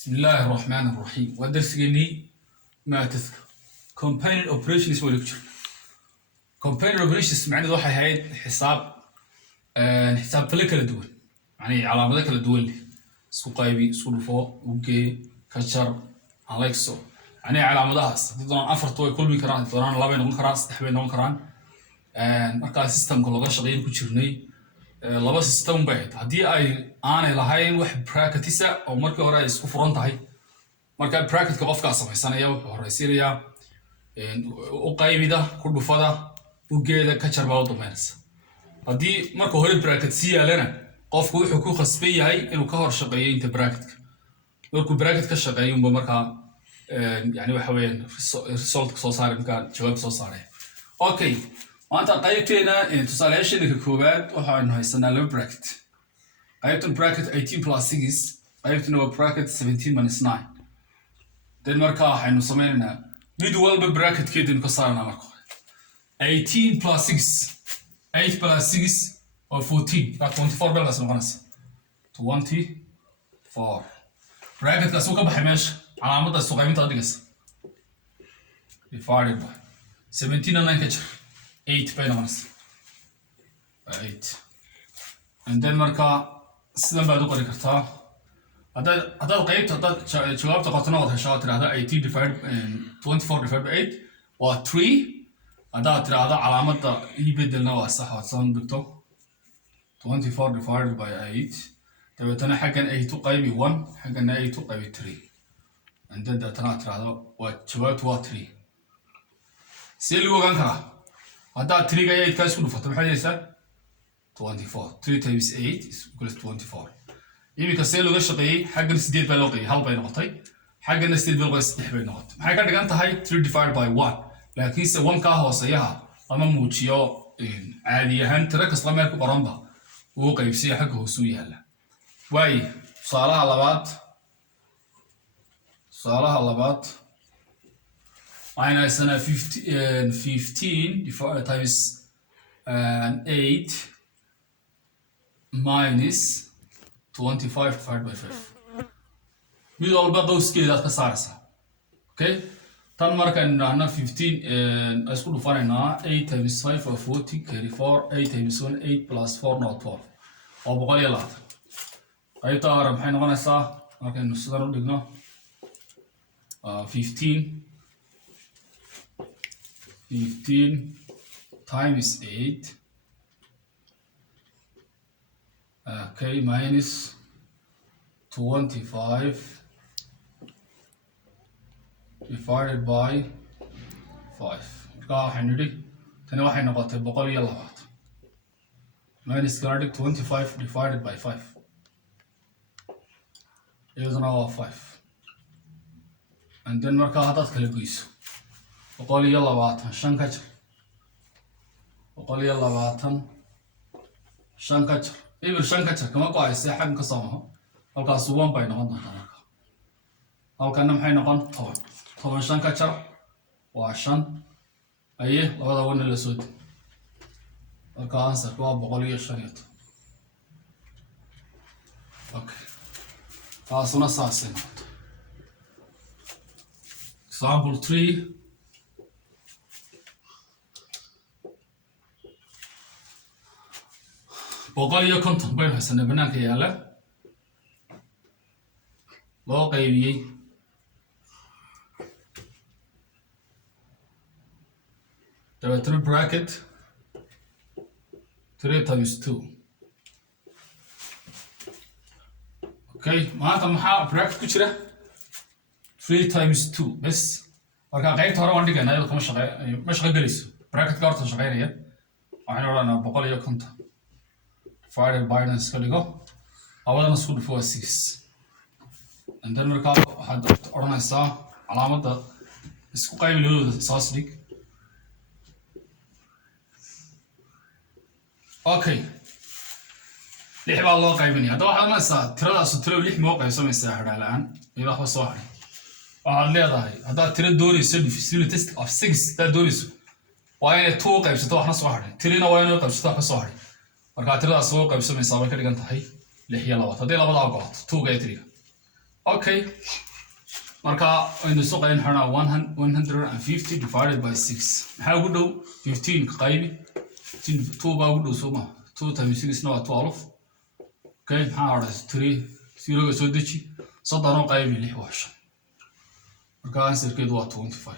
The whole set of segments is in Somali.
بسم الله الرحمن الرحيم ودرس جني ما تذكر component operations ولكتشر component operations معناه واحد هاي حساب فلك الدول يعني علامات كلا دول سوق قايبي سوق فوق وجي كشر أليكسو يعني علامات تدون أفرط كل مكان تدون لا بين مكان استحبين مكان مركز سيستم كله شغالين كتشرني laba system bay haddii ay aanay lahayn wax bracketisa oo markii hore ay isku furan tahay marka bracketka qofka samaysanaya wuxuu horeysiinaya u qaybida ku dhufada u geeda ka jarba u dhameynaysa haddii marka hore bracket si yaalana qofku wuxuu ku khasban yahay inuu ka hor shaqeeyo inta bracketka markuu bracket ka shaqeeyo umba marka yani waxa weeyaan result soo saaray marka jawaab soo saaray okay وأنت قيبتنا تصالحين ككوبات وحنا هيستنا لو bracket قيبتنا bracket 18 plus 6 قيبتنا هو bracket 17 minus 9 then مركا حنو سمينا middle bracket كده نكسرنا مركا 18 plus 6 8 plus 6 or 14 لا 24 بلغة نقنص 24 bracket كسوكا بحماش علامة السوق قيمتها دقيقة divided by 17 and 9 كتر 8 بينامس 8 and then marka sidan baad u qori kartaa hadaad qaybta jawaabta qortana wada heshaa tiraahda 18 divided 24 divided by 8 waa 3 hadaad tiraahda calaamadda ii bedelna waa sax waad soo dhigto 24 divided by 8 dabeetana xaggan 8 u qaybi 1 xaggana 8 u qaybi 3 and then dabeetana tiraahda waa jawaabtu waa 3 see lagu ogaan karaa هذا 3 جاي يتكلم فترة بحاجة يسا 24 3 times 8 is equals 24 يبي كسيلو ده شقي حاجة نسديد بلوقي هل بين نقطي حاجة نسديد بلوقي استح بين نقط حاجة اللي كانت هاي 3 divided by 1 لكن س 1 كهو صيها أما موتشيو عادي هن ترك أصلا ما يكون برامبا وقيب سيا حق هو سوي هلا واي صالح على بعض minus 15 divided times 8 minus 25 divided by 5 mid walba qowskeeda ka saaraysa okay tan marka inna 15 isku dhufanayna 8 times 5 or 40 carry 4 8 times 1 8 plus 4 not 12 oo boqol iyo labaatan qaybta hore maxay noqonaysaa markaynu sidan u dhigno 15 times 8 okay minus 25 divided by 5 waxaynu tani waxay noqotay boqol iyo labaatan minus 25 divided by 5 iyaduna waa 5 and then markaa haddaad kala goyso boqol iyo labaatan shan ka jar boqol iyo labaatan shan ka jar ibir shan ka jar kama go-ayse xaggan ka soo maho halkaas 1 bay noqon doontaa marka halkana maxay noqon 10 shan ka jar waa 5 aye labada wana la soo dib marka ansarku waa boqol iyo 5 okay taasuna saasay noqoto example 3 boqol iyo konton baynu haysanay banaanka yaala loo qaybiyey dabeetana bracket 3 times 2 okay maanta maxaa bracket ku jira 3 times 2 bes marka qaybta hore waan dhigana iyadoo kama shaqo gelayso bracketka horta shaqeynaya waxaan odhanaa boqol iyo konton divided by nine iskaligo awadana isku dhufo waa 6 and then markaa waxaad odhanaysaa calaamadda isku qaybi labadooda saas dhig okay 6 baa loo qaybinaya hadda waxaad odhanaysaa tiradaas tiro 6 moo qaybsamaysaa hadhaa la-aan iyadoo waxba soo haray waxaad leedahay haddaad tiro doonayso divisibility test of 6 haddaad doonayso waa inay 2 qaybsato waxna soo haray tirina waa inay qaybsato waxba soo haray marka tiradaas soo qaybsamaysaa way ka dhigan tahay 6 iyo 2 haddii labadaa go'ato 2 iyo 3 Okay. Marka aynu soo qayn xana 150 divided by 6 maxaa ugu dhow 15 qaybi 2 baa ugu dhow soo ma 2 times 6 waa 12 okay maxaa hada 3 0 ga soo deji soddon qaybi 6 waa 5 marka answerkeedu waa 25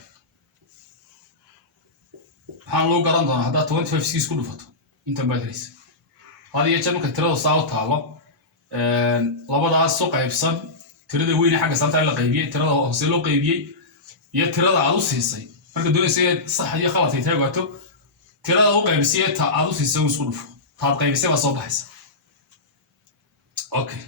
waxaan loo garan doonaa haddaa 25 6 ku dhufato inta baad helaysa hadiyo jeer marka tirada saa u taalo labadaas soo qaybsan tirada weyn xagga sabta la qaybiyay tirada hoose loo qaybiyay iyo tirada aad u siisay marka doonaysa sax iyo khalad ay taagaato tirada u qaybisay ta aad u siisay isku dhufo taad qaybisay waa soo baxaysa okay